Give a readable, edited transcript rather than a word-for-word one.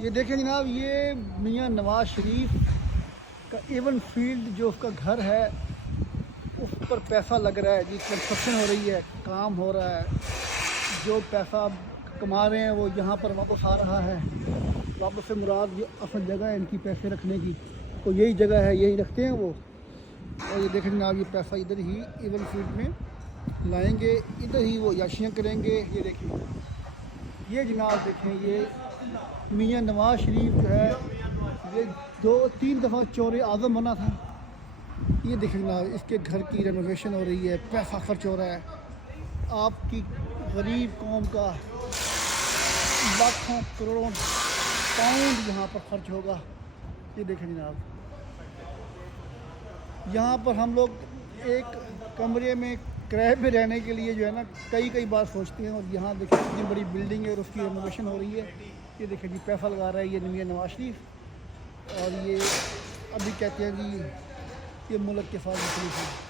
یہ دیکھیں جناب، یہ میاں نواز شریف کا ایون فیلڈ جو اس کا گھر ہے اس پر پیسہ لگ رہا ہے جی، کنسٹرکشن ہو رہی ہے، کام ہو رہا ہے، جو پیسہ کما رہے ہیں وہ یہاں پر واپس آ رہا ہے۔ واپس سے مراد یہ اصل جگہ ہے ان کی پیسے رکھنے کی، تو یہی جگہ ہے، یہی رکھتے ہیں وہ۔ اور یہ دیکھیں جناب، یہ پیسہ ادھر ہی ایون فیلڈ میں لائیں گے، ادھر ہی وہ عیاشیاں کریں گے۔ یہ دیکھیں، یہ جناب دیکھیں، یہ میاں نواز شریف جو ہے یہ 2-3 دفعہ چور اعظم بنا تھا۔ یہ دیکھیں جناب، اس کے گھر کی رینوویشن ہو رہی ہے، پیسہ خرچ ہو رہا ہے۔ آپ کی غریب قوم کا لاکھوں کروڑوں پاؤنڈ یہاں پر خرچ ہوگا۔ یہ دیکھیں جناب، یہاں پر ہم لوگ ایک کمرے میں کرائے پہ رہنے کے لیے جو ہے نا کئی بار سوچتے ہیں، اور یہاں دیکھیں اتنی بڑی بلڈنگ ہے اور اس کی رینوویشن ہو رہی ہے۔ یہ دیکھیں جی، پیسہ لگا رہا ہے یہ میاں نواز شریف، اور یہ ابھی کہتے ہیں جی یہ ملک کے ساتھ مخلص ہے۔